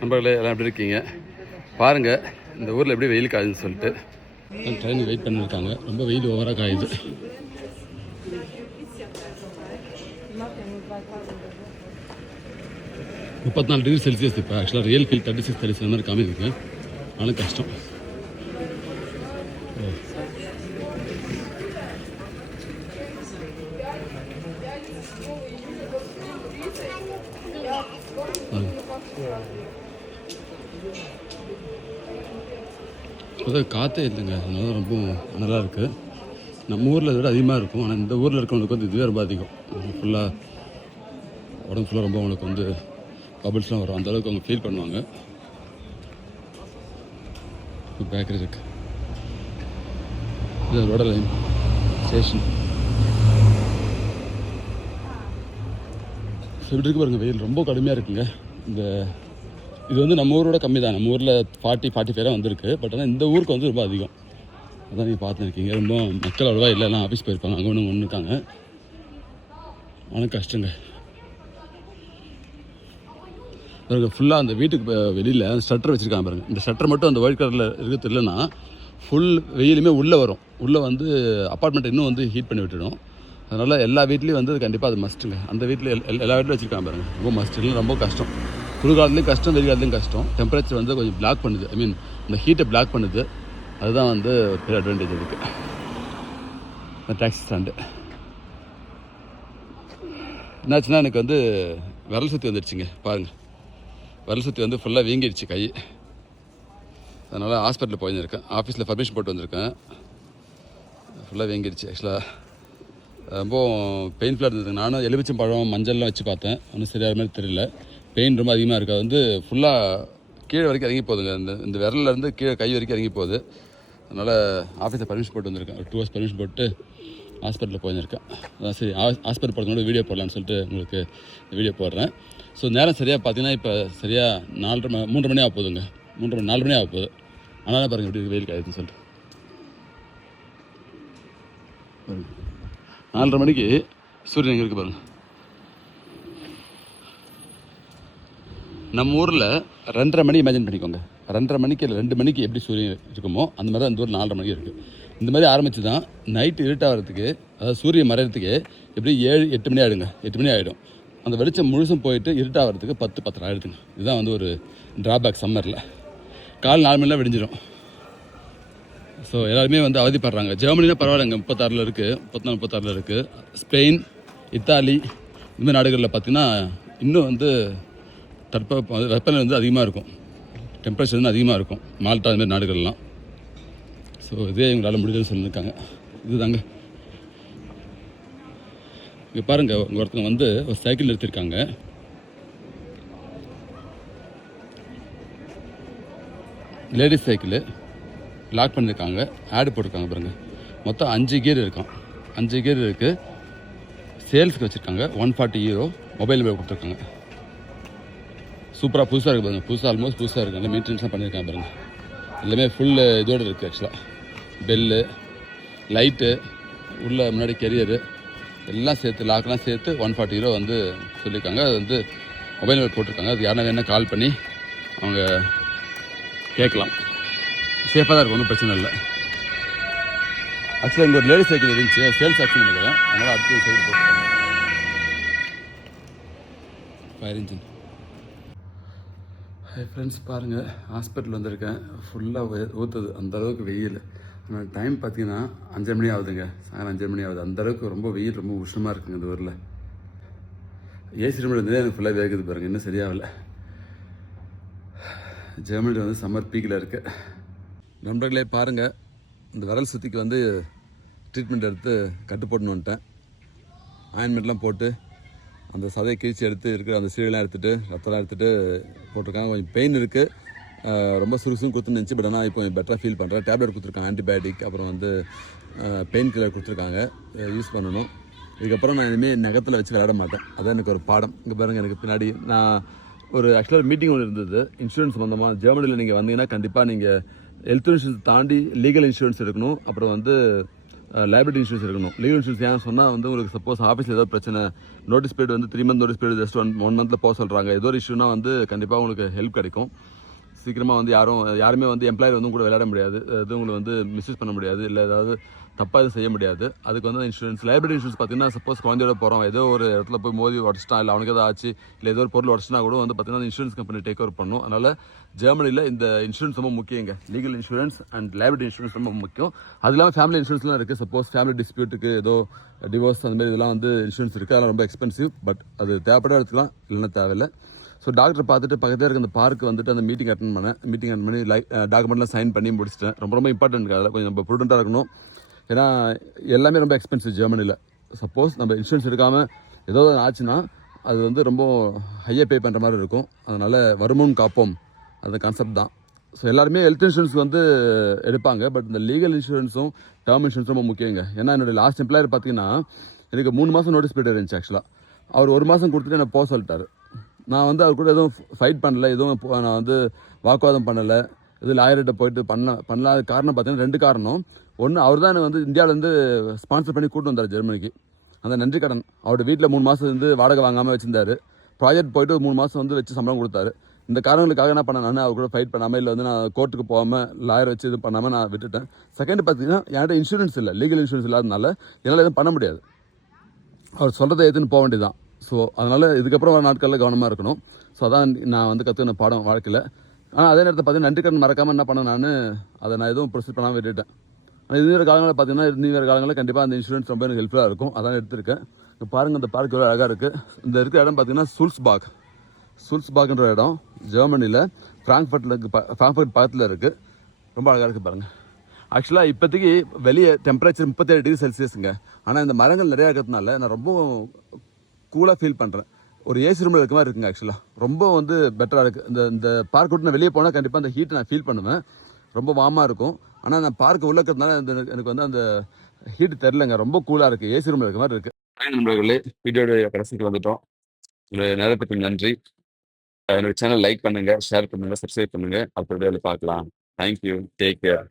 நண்பர்களே எல்லாம் எப்படி இருக்கீங்க? பாருங்கள் இந்த ஊரில் எப்படி வெயில் காயுதுன்னு சொல்லிட்டு. ட்ரெயின் வெயிட் பண்ணியிருக்காங்க ரொம்ப வெயில் ஓவராக காயுது. முப்பத்தி நாலு டிகிரி செல்சியஸ் இப்போ. ஆக்சுவலாக real feel thirty six thirty seven மாதிரி காமிருக்கு ஆனால் கஷ்டம். ஓ. அதாவது காற்றே இல்லைங்க. அதனால ரொம்ப நல்லா இருக்குது நம்ம ஊரில் விட அதிகமாக இருக்கும். ஆனால் இந்த ஊரில் இருக்கவங்களுக்கு வந்து இதுவே ரொம்ப அதிகம். ஃபுல்லாக உடம்பு ஃபுல்லாக ரொம்ப அவங்களுக்கு வந்து பபிள்ஸ்லாம் வரும். அந்தளவுக்கு அவங்க ஃபீல் பண்ணுவாங்க. பேக்கரி இருக்கு. இது ரோட லைன் ஸ்டேஷன் இப்படி இருக்கு பாருங்கள் வெயில் ரொம்ப கடுமையாக இருக்குங்க. இந்த இது வந்து நம்ம ஊரோட கம்மி தான் நம்ம ஊரில் ஃபார்ட்டி ஃபார்ட்டி ஃபைவ் வந்திருக்கு. பட் ஆனால் இந்த ஊருக்கு வந்து ரொம்ப அதிகம். அதான் நீங்கள் பார்த்துருக்கீங்க. ரொம்ப மக்கள் அவ்வளோவா இல்லைலாம் ஆஃபீஸ் போயிருப்பாங்க. அங்கே ஒன்று ஒன்று இருக்காங்க. ஆனால் கஷ்டங்க. பாருங்க ஃபுல்லாக அந்த வீட்டுக்கு வெளியில் ஷட்டர் வச்சுருக்காங்க பாருங்க. இந்த ஷட்டர் மட்டும் அந்த ஒயிட் கலரில் இருக்கிறது இல்லைன்னா ஃபுல் வெயிலுமே உள்ளே வரும். உள்ளே வந்து அப்பார்ட்மெண்ட் இன்னும் வந்து ஹீட் பண்ணி விட்டுடும். அதனால் எல்லா வீட்லேயும் வந்து கண்டிப்பாக அது மஸ்ட்டுங்க அந்த வீட்டில் எல்லா வீட்லையும் வச்சுருக்காங்க பாருங்க. ரொம்ப மஸ்ட் இல்லை ரொம்ப கஷ்டம். குளிர்காலத்துலேயும் கஷ்டம் வெயில் கஷ்டம். டெம்பரேச்சர் வந்து கொஞ்சம் பிளாக் பண்ணுது. ஐ மீன் இந்த ஹீட்டை பிளாக் பண்ணுது. அதுதான் வந்து ஒரு பெரிய அட்வான்டேஜ் இருக்குது இந்த டாக்ஸி ஸ்டாண்டு என்னாச்சுன்னா எனக்கு வந்து விரல் சுற்றி வந்துடுச்சுங்க பாருங்கள் விரல் சுற்றி வந்து ஃபுல்லாக வீங்கிடுச்சு கை. அதனால் ஹாஸ்பிட்டலில் போயிருந்திருக்கேன். ஆஃபீஸில் பர்மிஷன் போட்டு வந்திருக்கேன். ஃபுல்லாக வீங்கிடுச்சு ஆக்சுவலாக ரொம்ப பெயின்ஃபுல்லாக இருந்தது நானும் எலுமிச்சம் பழம் மஞ்சள்லாம் வச்சு பார்த்தேன். ஒன்றும் சரியாக மாதிரி தெரியல. பெயின் ரொம்ப அதிகமாக இருக்குது அது வந்து ஃபுல்லாக கீழே வரைக்கும் இறங்கி போகுதுங்க. இந்த இந்த விரல்லேருந்து கீழே கை வரைக்கும் இறங்கி போகுது. அதனால் ஆஃபீஸில் பர்மிஷன் போட்டு வந்திருக்கேன். ஒரு டூ ஹவர்ஸ் பர்மிஷன் போட்டு ஹாஸ்பிட்டலில் போயிருந்திருக்கேன் அதான் சரி ஹாஸ்பிட்டல் போகிறதுனோட வீடியோ போடலான்னு சொல்லிட்டு உங்களுக்கு வீடியோ போடுறேன். ஸோ நேரம் சரியாக பார்த்தீங்கன்னா இப்போ சரியாக நாலரை மணி மூன்றரை மணி ஆக போகுதுங்க. மூன்றரை மணி நாலு மணி ஆக போகுது. அதனால் பாருங்கள் எப்படி வெயில் காயுதுன்னு சொல்லிட்டு. நாலரை மணிக்கு சூரியன் எங்கே இருக்குது பாருங்கள் நம்ம ஊரில் ரெண்டரை மணி இமேஜின் பண்ணிக்கோங்க. ரெண்டரை மணிக்கு இல்லை ரெண்டு மணிக்கு எப்படி சூரியன் இருக்குமோ அந்த மாதிரி தான் இந்த ஊர் நாலரை மணிக்கு இருக்குது இந்த மாதிரி ஆரம்பித்து தான் நைட்டு இருட்டாகிறதுக்கு அதாவது சூரியன் மறையிறதுக்கு எப்படி ஏழு எட்டு மணி ஆகிடுங்க எட்டு மணி ஆகிடும் அந்த வெளிச்சம் முழுசும் போயிட்டு இருட்டாகிறதுக்கு பத்து பத்தரை ஆகிடுதுங்க இதுதான் வந்து ஒரு ட்ராபேக் சம்மரில் கால் நாலு மணிலாம் விடிஞ்சிடும் ஸோ எல்லாருமே வந்து அவதிப்படுறாங்க. ஜெர்மனினா பரவாயில்லைங்க. முப்பத்தாறில் இருக்குது முப்பத்தாறு முப்பத்தாறில் இருக்குது ஸ்பெயின் இத்தாலி இந்த மாதிரி நாடுகளில் பார்த்தீங்கன்னா இன்னும் வந்து தட்ப வெப்பநிலை வந்து அதிகமாக இருக்கும். டெம்பரேச்சர் வந்து அதிகமாக இருக்கும். மால்டா இந்த மாதிரி நாடுகள்லாம். ஸோ இதே எங்களால் முடிஞ்சதுன்னு சொல்லியிருக்காங்க இதுதாங்க. இங்கே பாருங்கள் உங்கள் ஒருத்தவங்க வந்து ஒரு சைக்கிள் நிறுத்தியிருக்காங்க லேடிஸ் சைக்கிள் லாக் பண்ணியிருக்காங்க ஆடு போட்டிருக்காங்க பாருங்கள் மொத்தம் அஞ்சு கியர் இருக்கும். அஞ்சு கியர் இருக்குது சேல்ஸுக்கு வச்சுருக்காங்க. ஒன் ஃபார்ட்டி ஹீரோ மொபைல் கொடுத்துருக்காங்க. சூப்பராக புதுசாக இருக்குது பாருங்க. புதுசாக ஆல்மோஸ்ட் புதுசாக இருக்குது நல்லா மெயின்டெனன்ஸ்லாம் பண்ணியிருக்காங்க பாருங்க. எல்லாமே ஃபுல் இதோடு இருக்குது ஆக்சுவலாக பெல்லு லைட்டு உள்ள முன்னாடி கெரியரு எல்லாம் சேர்த்து லாக்லாம் சேர்த்து ஒன் ஃபார்ட்டி ஹீரோ வந்து சொல்லியிருக்காங்க. அது வந்து மொபைல் நம்பர் போட்டிருக்காங்க. அது யாருன்னா வேணால் கால் பண்ணி அவங்க கேட்கலாம். சேஃபாக தான் இருக்கும் ஒன்றும் பிரச்சனை இல்லை. ஆக்சுவலாக இங்கே ஒரு லேடிஸ் சைக்கிள் இருந்துச்சு. சேல்ஸ் ஆக்ஷன் நினைக்கிறேன். அதனால் அடுத்து சைக்கிள் போட்டுருக்காங்க. ஃபயர் இன்ஜின் ஹை ஃப்ரெண்ட்ஸ் பாருங்கள் ஹாஸ்பிட்டல் வந்திருக்கேன். ஃபுல்லாக ஊற்றுது அந்த அளவுக்கு வெயில். ஆனால் டைம் பார்த்தீங்கன்னா அஞ்சரை மணி ஆகுதுங்க. சாயங்காலம் அஞ்சரை மணி ஆகுது. அந்த அளவுக்கு ரொம்ப வெயில் ரொம்ப உஷ்ணமாக இருக்குங்க இந்த ஊரில். ஏசி ரூமில் இருந்ததே எனக்கு ஃபுல்லாக வேகுது பாருங்கள் இன்னும் சரியாகல. ஜெர்மனியில் வந்து சம்மர் பீக்கில் இருக்கு. நண்பர்களே பாருங்கள் இந்த விரல் சுத்திக்கு வந்து ட்ரீட்மெண்ட் எடுத்து கட்டு போட்டுன்னு வந்துட்டேன் ஆயின்மெண்ட்லாம் போட்டு அந்த சதையை கிழிச்சி எடுத்து இருக்கிற அந்த சீரெல்லாம் எடுத்துகிட்டு ரத்தம்லாம் எடுத்துகிட்டு போட்டிருக்காங்க. கொஞ்சம் பெயின் இருக்குது ரொம்ப சுறுசுறுன்னு கொடுத்துருந்துச்சு பட் ஆனால் இப்போ பெட்டராக ஃபீல் பண்ணுறேன் டேப்லெட் கொடுத்துருக்காங்க ஆன்டிபயோட்டிக் அப்புறம் வந்து பெயின் கில்லர் கொடுத்துருக்காங்க. யூஸ் பண்ணணும். இதுக்கப்புறம் நான் இனிமேல் நகத்தில் வச்சு விளையாட மாட்டேன். அதான் எனக்கு ஒரு பாடம். இங்கே பாருங்கள் எனக்கு பின்னாடி நான் ஒரு ஆக்சுவலாக மீட்டிங் ஒன்று இருந்தது. இன்சூரன்ஸ் சம்மந்தமாக ஜெர்மனியில் நீங்கள் வந்தீங்கன்னா கண்டிப்பாக நீங்கள் ஹெல்த் இன்சூரன்ஸ் தாண்டி லீகல் இன்சூரன்ஸ் எடுக்கணும். அப்புறம் வந்து லைபிலிட்டி இன்சூரன்ஸ் இருக்கணும் லீவ் இன்சூரன்ஸ் ஏன் சொன்னால் வந்து உங்களுக்கு சப்போஸ் ஆஃபீஸில் ஏதோ பிரச்சனை நோட்டீஸ் பீரியட் வந்து three month notice period just one one மந்தில் போக சொல்கிறாங்க ஏதோ ஒரு இஷ்யூனா வந்து கண்டிப்பாக உங்களுக்கு ஹெல்ப் கிடைக்கும். சீக்கிரமாக வந்து யாரும் யாருமே வந்து எம்ப்ளாயர் வந்து கூட விளையாட முடியாது. எதுவும் உங்களை வந்து மிஸ்யூஸ் பண்ண முடியாது. இல்லை ஏதாவது தப்பாக எதுவும் செய்ய முடியாது. அதுக்கு வந்து இன்சூரன்ஸ் லைப்ரரி இன்சூரன்ஸ் பார்த்தீங்கன்னா சப்போஸ் குழந்தையோட போகிறோம் ஏதோ ஒரு இடத்துல போய் மோதி உடச்சிட்டான் இல்லை அவனுக்கு ஏதாவது ஆச்சு இல்லை ஏதோ ஒரு பொருள் உடச்சினா கூட வந்து பார்த்தீங்கன்னா இன்சூரன்ஸ் கம்பெனி டேக் ஓவர் பண்ணும். அதனால் ஜெர்மனியில் இந்த இன்சூரன்ஸ் ரொம்ப முக்கியங்க. Legal insurance and library insurance ரொம்ப முக்கியம். அது இல்லாமல் ஃபேமிலி இன்சூரன்ஸ்லாம் இருக்குது சப்போஸ் ஃபேமிலி டிஸ்பியூட்டுக்கு ஏதோ டிவோர்ஸ் அந்த மாதிரி இதெல்லாம் வந்து இன்சூரன்ஸ் இருக்குது அதெல்லாம் ரொம்ப எக்ஸ்பென்சிவ் பட் அது தேவைப்பட எடுத்துக்கலாம். இல்லைன்னா தேவையில்லை. ஸோ டாக்டர் பார்த்துட்டு பக்கத்தில் இருக்க அந்த பார்க்கு வந்துட்டு அந்த மீட்டிங் அட்டன் பண்ணேன். மீட்டிங் அட்டன் பண்ணி லை டாக்குமெண்ட்லாம் சைன் பண்ணி முடிச்சிட்டேன். ரொம்ப ரொம்ப இம்பார்ட்டன்ட் அதில் கொஞ்சம் நம்ம ப்ரூடெண்ட்டாக இருக்கணும். ஏன்னா எல்லாமே ரொம்ப எக்ஸ்பென்சிவ் ஜெர்மனியில் சப்போஸ் நம்ம இன்சூரன்ஸ் எடுக்காமல் ஏதோ ஆச்சுன்னா அது வந்து ரொம்ப ஹையாக பே பண்ணுற மாதிரி இருக்கும். அதனால் வருமுன் காப்போம். அந்த கான்செப்ட் தான். ஸோ எல்லாருமே ஹெல்த் இன்சூரன்ஸ் வந்து எடுப்பாங்க. பட் இந்த லீகல் இன்சூரன்ஸும் டேர்ம் இன்சூரன்ஸ் ரொம்ப முக்கியங்க. ஏன்னா என்னுடைய லாஸ்ட் எம்ப்ளாயர் பார்த்தீங்கன்னா எனக்கு மூணு மாதம் நோட்டீஸ் பீரியட் இருந்துச்சு ஆக்சுவலாக அவர் ஒரு மாதம் கொடுத்துட்டு என்னை போக சொல்லிட்டார். நான் வந்து அவர் கூட எதுவும் ஃபைட் பண்ணல எதுவும் நான் வந்து வாக்குவாதம் பண்ணலை. இது லாயர்கிட்ட போயிட்டு பண்ண பண்ணலாத காரணம் பார்த்தீங்கன்னா ரெண்டு காரணம். ஒன்று அவர் தான் வந்து இந்தியாவிலேருந்து ஸ்பான்சர் பண்ணி கூட்டு வந்தார் ஜெர்மனிக்கு. அந்த நன்றி கடன். அவரோட வீட்டில் மூணு மாதம் வந்து வாடகை வாங்காமல் வச்சிருந்தாரு. ப்ராஜெக்ட் போயிட்டு ஒரு மூணு மாதம் வந்து வச்சு சம்பளம் கொடுத்தாரு. இந்த காரணங்களுக்காக என்ன பண்ண நான் அவர் கூட ஃபைட் பண்ணாமல் இல்லை வந்து நான் கோர்ட்டுக்கு போகாமல் லாயர் வச்சு இது பண்ணாமல் நான் விட்டுட்டேன். செகண்ட் பார்த்தீங்கன்னா என்கிட்ட இன்சூரன்ஸ் இல்லை லீகல் இன்சூரன்ஸ் இல்லாதனால என்னால் எதுவும் பண்ண முடியாது. அவர் சொல்கிறத ஏற்றுன்னு போக வேண்டியதான் ஸோ அதனால் இதுக்கப்புறம் வர நாட்களில் கவனமாக இருக்கணும். ஸோ அதான் நான் வந்து கற்றுக்கின பாடம் வாழ்க்கையில். ஆனால் அதே நேரத்தில் பார்த்தீங்கன்னா நன்றி கடன் மறக்காமல் என்ன பண்ணேன் நான் அதை நான் எதுவும் ப்ரொசீட் பண்ணாமல் விட்டுட்டேன். ஆனால் இது காலங்களில் பார்த்தீங்கன்னா இனி வர காலங்களில் கண்டிப்பாக அந்த இன்சூரன்ஸ் ரொம்ப எனக்கு ஹெல்ப்ஃபுல்லாக இருக்கும். அதான் எடுத்திருக்கேன். இங்கே பாருங்கள் அந்த பார்க் எவ்வளோ அழகாக இருக்குது இந்த இருக்கிற இடம் பார்த்தீங்கன்னா சுல்ஸ்பாக் சுல்ஸ்பாக்ன்ற இடம் ஜெர்மனியில் ஃப்ராங்க்ஃபர்ட்டில் இருக்கு ஃப்ராங்க்ஃபர்ட் பக்கத்தில் இருக்குது ரொம்ப அழகாக இருக்குது பாருங்கள் ஆக்சுவலாக இப்போதைக்கு வெளியே டெம்பரேச்சர் முப்பத்தேழு டிகிரி செல்சியஸுங்க ஆனால் இந்த மரங்கள் நிறையா இருக்கிறதுனால நான் ரொம்ப கூலாக ஃபீல் பண்ணுறேன் ஒரு ஏசி ரூமில் இருக்க மாதிரி இருக்குங்க ஆக்சுவலாக ரொம்ப வந்து பெட்டராக இருக்குது இந்த இந்த பார்க் விட்டு நான் வெளியே போனால் கண்டிப்பாக அந்த ஹீட்டை நான் ஃபீல் பண்ணுவேன். ரொம்ப வார்மாக இருக்கும். ஆனால் நான் பார்க்க உள்ள இருக்கிறதுனால எனக்கு வந்து அந்த ஹீட் தெரிலங்க ரொம்ப கூலாக இருக்குது ஏசி ரூமில் இருக்க மாதிரி இருக்குது நண்பர்களே. வீடியோடைய கடைசிக்கு வந்துட்டோம். உங்களுடைய நேரத்துக்கு நன்றி. என்னோட சேனல் லைக் பண்ணுங்க ஷேர் பண்ணுங்க சப்ஸ்கிரைப் பண்ணுங்க. அடுத்த வீடியோவில் பார்க்கலாம். Thank you take care